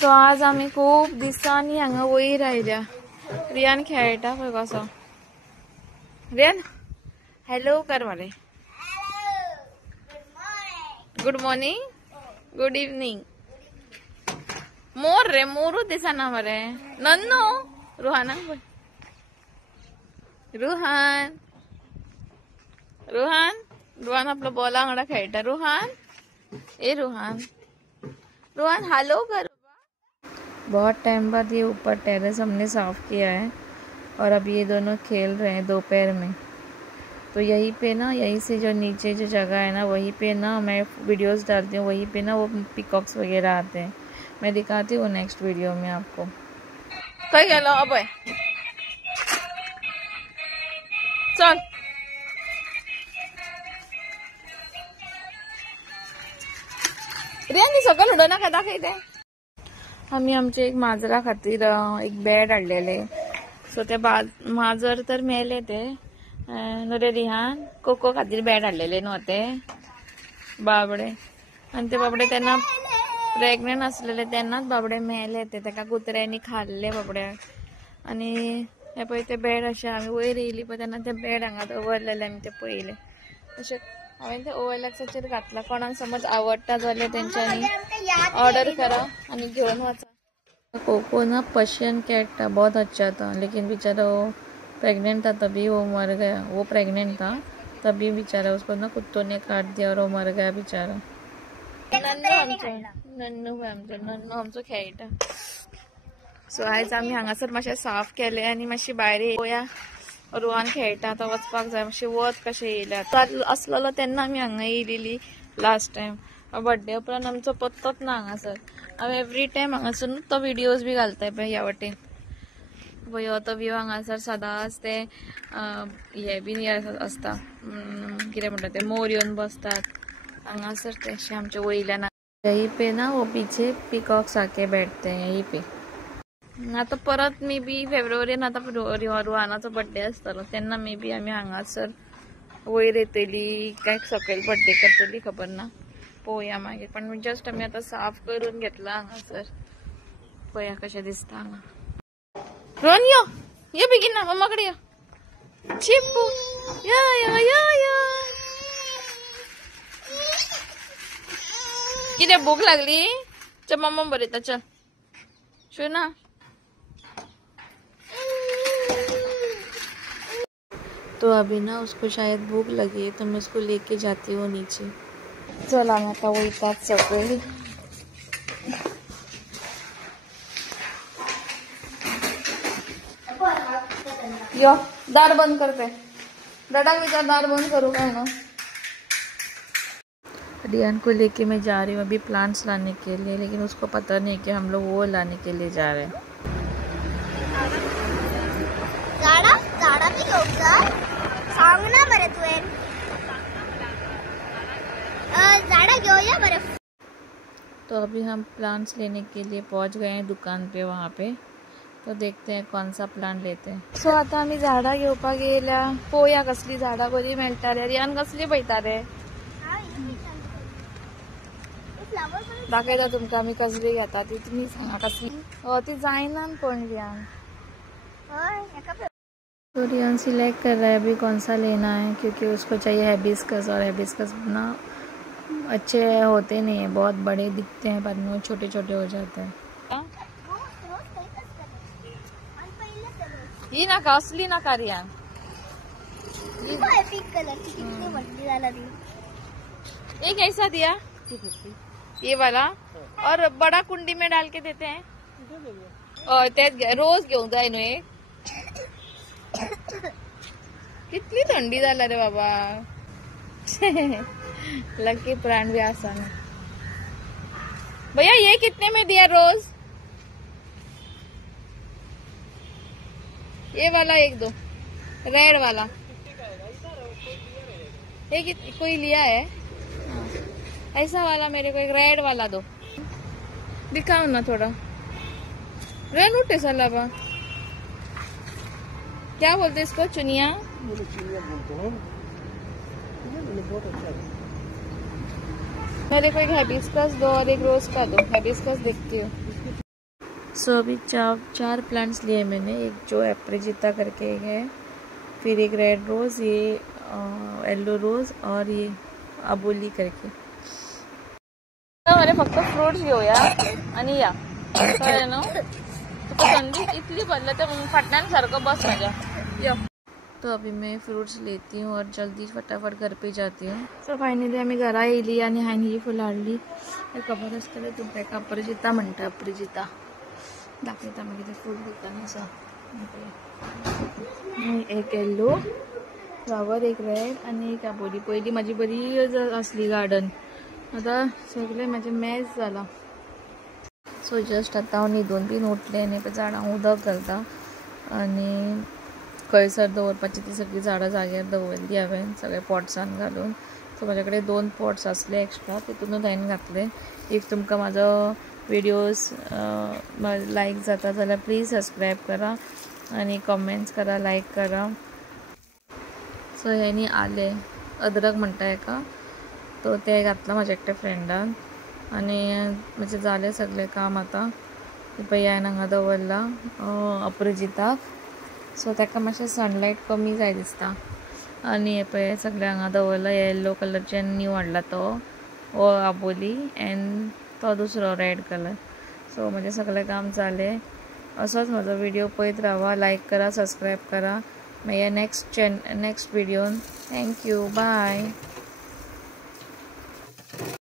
सो आज आम्ही खूप दिसांनी हांगा वयर आयल्या. रियान खेळटा पळय कसो. रियान हॅलो कर मरे. Good morning. Good evening. मोर रे मोरूच दिसना मरे. नन्नो रुहाना रुहान रुहान रुहान आपलं बॉला वांगडा खेळटा. रुहान ए रुहान रुहान हेलो कर. बहुत टाइम बाद ये ऊपर टेरेस हमने साफ किया है और अब ये दोनों खेल रहे हैं दोपहर में. तो यहीं पे ना, यहीं से जो नीचे जो जगह है ना, वहीं पे ना मैं वीडियोस डालती हूँ. वहीं पे ना वो पिकॉक्स वगैरह आते हैं. मैं दिखाती हूँ नेक्स्ट वीडियो में आपको. कहीं गेलो अब चल. रियानी सकल उडो ना काय दाखयते. आम्ही आमचे एक माजरा खातीर एक बेड हाडलेले. सो ते माजर तर मेले ते न्हू रे रिहान. कोको खातीर बेड हाडलेले न्हू ते बाबडे. आणि ते बाबडे तेन्ना प्रेग्नेंट असलेले तेन्नाच बाबडे मेले. ते तेका कुत्र्यांनी खाल्ले बाबड्याक. आणि हे पळय ते बेड अशें आमी वयर येयली पळय तेन्ना ते बेड हांगा दवरलेले आमी ते पयले. अशें हांवें ते ओएलएक्साचेर घातला. कोणाक समज आवडटा जाल्यार तेंच्यांनी ऑर्डर करा आणि घेऊन वचा. कोको ना पर्शियन कैट था, बहुत अच्छा था. लेकिन बेचारा वो प्रेग्नेंट था तभी वो मर गया. वो प्रेग्नेंट था तभी बेचारा उसको ना कुत्तों ने काट दिया और वो मर गया बेचारा. नन्नू आमचो खेळटा. सो आयज आमी हांगासर मातशें साफ केले आनी मातशी भायर येवया. रुहान खेळटा. आतां वचपाक जाय. मातशें वत कशें येयल्या असलो तेन्ना आमी हांगा येयलेली लास्ट टायम. बर्थडे उपरांत आमचो पत्तोच ना हांगासर. हांव एवरी टायम हांगासून तो व्हिडिओज बी घालताय पळय ह्या वाटेन. पळय हो तो व्यू हांगासर सदांच ते हे बी आसता. कितें म्हणटा ते मोर येवन बसतात हांगासर. ते अशें आमचे वयल्यान. यहीं पे ना वो पीछे पिकॉक्स आके बैठते हैं यहीं पे. आता परत मे बी फेब्रुवारीन आता रुहानाचो बर्थडे आसतलो तेन्ना मे बी आमी हांगासर वयर येतली काय सकयल बर्थडे करतली खबर ना. पळोवया मागीर. पण जस्ट आमी आतां साफ करून घेतला हांगासर. पळया कशें दिसता हांगा. रोहन यो बेगीन ना मम्मा कडेन यो. चिप्पू या या या या. कितें भूक लागली. चल मम्मा बरयता चल. शुना तो अभी ना उसको शायद भूख लगी है तो मैं उसको लेके जाती हूँ नीचे. चल आम्ही आता वयतात सकयल. यो दार बंद करते. डडाक विचार दार बंद करूँ काय ना. रियान को लेके मैं जा रही हूँ अभी प्लांट्स लाने के लिए. लेकिन उसको पता नहीं कि हम लोग वो लाने के लिए जा रहे हैं. झाडा बी घेऊन जा. सांग ना बरं तुवें. झाडा घेऊया बरं. तो अभी हम प्लांट्स लेने के लिए पहुंच गए हैं दुकान पे. वहाँ पे तो देखते हैं कौन सा प्लांट लेते हैं. सो आता आम्ही झाडां घेवपाक गेल्या. पळोवया कसली झाडां बरी मेळटा रे. रियान कसली पळयता रे. दाखयता तुमकां आमी कसली घेता ती. तुमी सांगा कसली. ती जायना पण रियान. तो रियान सिलेक्ट कर रहा है अभी कौन सा लेना है. क्योंकि उसको चाहिए हैबिस्कस. और हैबिस्कस ना अच्छे होते नहीं है. बहुत बड़े दिखते हैं बाद में छोटे छोटे हो जाते हैं. ही ना असली ना का रियान. पिंक कलर की कितनी बड़ी वाला दी. ये कैसा दिया. ये वाला. और बड़ा कुंडी में डाल के देते हैं. और रोज घेऊन जाय न्हू एक. कितली थंडी जाला रे बाबा. लकी प्लांट भी आसान है. भैया ये कितने में दिया रोज. ये वाला एक दो. रेड वाला ये कोई लिया है. ऐसा वाला मेरे को एक रेड वाला दो. दिखाओ ना थोड़ा. रेड उठे सलाबा. क्या बोलते इसको. चुनिया. मेरे को एक हैबिस्कस दो और एक रोज का दो. हैबिस्कस देखती हूँ. सो अभी चार प्लांट्स लिए मैंने, एक जो एप्रिजिता करके एक है, फिर एक रेड रोज़, ये येलो रोज़ और ये अबोली करके. मला फक्त फ्रूट्स घेऊया आणि या काय ना तुका संधी इतली पडलं तर फाटण्यासारखं बस माझ्या. तो अभी मैं फ्रूट्स लेती हूँ और जल्दी फटाफट घर पे जाती हूँ. सो फायनली आम्ही घरा येयली आणि हायन ही फुलं हाडली. खबर आसतलें तुमकां एका अपराजिता म्हणटा, अपराजिता दाखयता मागीर ते फूल दिताना आसा. एक येल्लो फ्लावर, एक रेड आणि एक आबोली. पहिली माझी बरी असली गार्डन, आता सगळे माझे मॅच जाला. सो जस्ट आता हांव न्हिदून बीन उठलें आनी झाडांक उदक घालता आनी खंयसर दवरपाची ती सगळी झाडां जाग्यार दवरली हांवें सगळे पॉट्सान घालून. सो म्हाजे कडेन 2 पॉट्स आसले एक्स्ट्रा, तितूनच हांवें घातले. इफ तुमकां म्हाजो विडियोज लायक जाता जाल्यार प्लीज सबस्क्रायब करा आणि कमेंट्स करा, लायक करा. सो हेनी आले अदरक म्हणटा हेका, तो ते घातला म्हाज्या एकट्या फ्रेंडान आनी म्हणजे जालें सगळें काम. आतां पळय हांवें हांगा दवरला अपराजिताक. सो ताका मातशें सनलायट कमी जाय दिसता आनी हे पळय सगळें हांगा दवरला. येलो कलरचे न्यू हाडला तो आबोली एंड तो दुसरो रेड कलर. सो म्हजें सगळें काम जालें. असोच म्हजो व्हिडिओ पळयत रावा, लायक करा, सबस्क्रायब करा. मेळया नेक्स्ट व्हिडिओन. Thank you, bye.